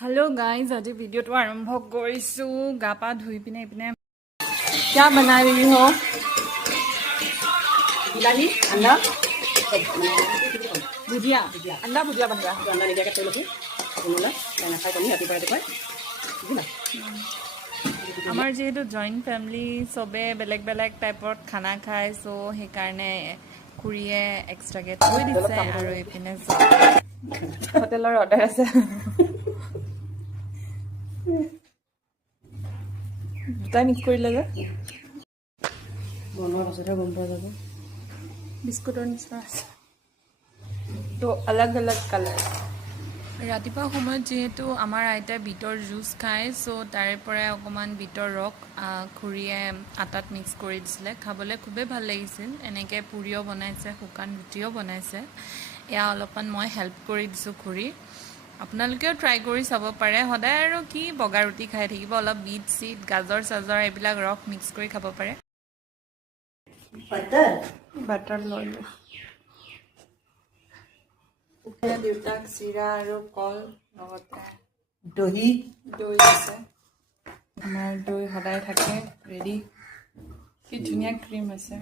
Hello guys, आज video तो आरंभ करिसु गा पा धुई पिने इपिने क्या बना रही हो? बिलाही अंडा भुजिया अंडा भुजिया बन रहा है। अंडा निदियाके थৈ লৈছো বনোলা নাখাই কণী ৰাতিপুৱাই বুজিলা আমাৰ যেহেতু জইণ্ট ফ্যামিলি সবে বেলেগ বেলেগ টাইপৰ খানা খায় সো সেই কাৰণে খুৰীয়ে এক্সট্ৰাকে থৈ দিছে আৰু ইপিনে হোটেলৰ অৰ্ডাৰ আছে। দুটা মিক্স কৰিলে যে বনোৱাৰ পাছতহে গম পোৱা যাব বিস্কুটৰ নিচিনা আছে তো अलग अलग কালাৰ। ৰাতিপুৱা সময়ত যেহেতু আমাৰ আইতাই বিটৰ জুচ খায় সো তাৰে পৰাই অকমান বিটৰ ৰস খুৰীয়ে আটাত মিক্স কৰি দিছিলে, খাবলৈ খুবেই ভাল লাগিছিল। এনেকৈ পুৰিও বনাইছে, শুকান ৰুটিও বনাইছে। এয়া অলপমান মই হেল্প কৰি দিছোঁ খুৰী। আপোনালোকেও ট্ৰাই কৰি চাব পাৰে। সদায় আৰু কি বগা ৰুটি খাই থাকিব, অলপ বিট চিট গাজৰ চাজৰ এইবিলাক ৰস মিক্স কৰি খাব পাৰে। বাটাৰ লৈ দেউতাক চিৰা আৰু কল লগতে দহি দৈ আছে। আমাৰ দৈ সদায় থাকে ৰেডি। কি ধুনীয়া ক্ৰীম আছে।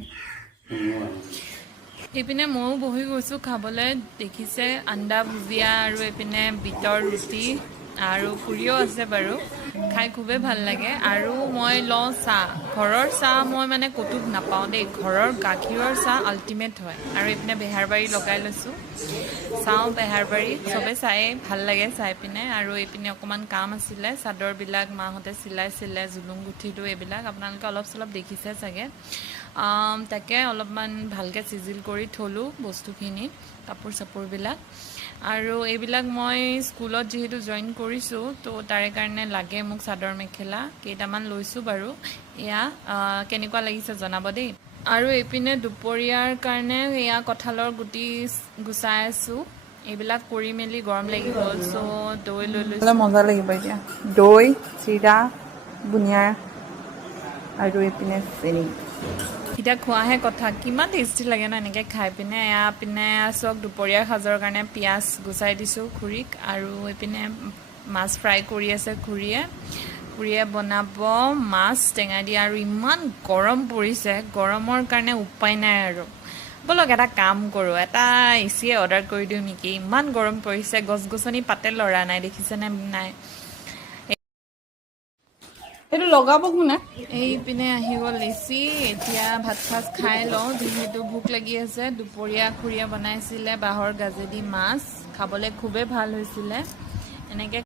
এইপিনে ময়ো বহি গৈছোঁ খাবলৈ। দেখিছে আণ্ডা ভুজিয়া আৰু এইপিনে বিটৰ ৰুটি আৰু পুৰিও আছে বাৰু। খাই খুবেই ভাল লাগে। আৰু মই লওঁ চাহ। ঘৰৰ চাহ মই মানে ক'তো নাপাওঁ দেই। ঘৰৰ গাখীৰৰ চাহ আল্টিমেট হয়। আৰু এইপিনে বেহাৰবাৰী লগাই লৈছোঁ। চাওঁ বেহাৰবাৰী চবে চাই ভাল লাগে চাই পিনে। আৰু এইপিনে অকণমান কাম আছিলে, চাদৰবিলাক মাহঁতে চিলাইছিলে, জুলুং গুঠিলোঁ এইবিলাক আপোনালোকে অলপ চলপ দেখিছে চাগে। তাকে অলপমান ভালকৈ চিজিল কৰি থলোঁ বস্তুখিনি, কাপোৰ চাপোৰবিলাক। আৰু এইবিলাক মই স্কুলত যিহেতু জইন কৰিছোঁ তো তাৰে কাৰণে লাগে মোক চাদৰ মেখেলা কেইটামান লৈছোঁ বাৰু। এয়া কেনেকুৱা লাগিছে জনাব দেই। আৰু এইপিনে দুপৰীয়াৰ কাৰণে এয়া কঁঠালৰ গুটি গুচাই আছোঁ। এইবিলাক কৰি মেলি গৰম লাগি গ'ল চ' দৈ লৈ লৈছোঁ। মজা লাগিব এতিয়া। দৈ চিৰা বুনিয়া আৰু এইপিনে চেনি। এতিয়া খোৱাহে কথা, কিমান টেষ্টি লাগে ন এনেকৈ খাই পিনে। এয়া পিনে চক দুপৰীয়াৰ সাজৰ কাৰণে পিঁয়াজ গুচাই দিছোঁ খুৰীক। আৰু এইপিনে মাছ ফ্ৰাই কৰি আছে খুৰীয়ে বনাব মাছ টেঙা দি। আৰু ইমান গৰম পৰিছে, গৰমৰ কাৰণে উপায় নাই আৰু। বলক এটা কাম কৰোঁ, এটা এচিয়ে অৰ্ডাৰ কৰি দিওঁ নেকি। ইমান গৰম পৰিছে, গছ গছনি পাতে লৰা নাই, দেখিছেনে নাই। এইটো লগাব কোনে? এইপিনে আহি গ'ল এচি। এতিয়া ভাত সাজ খাই লওঁ যিহেতু ভোক লাগি আছে। দুপৰীয়া খুৰীয়ে বনাইছিলে বাঁহৰ গাজেদি মাছ, খাবলৈ খুবেই ভাল হৈছিলে। এনেকৈ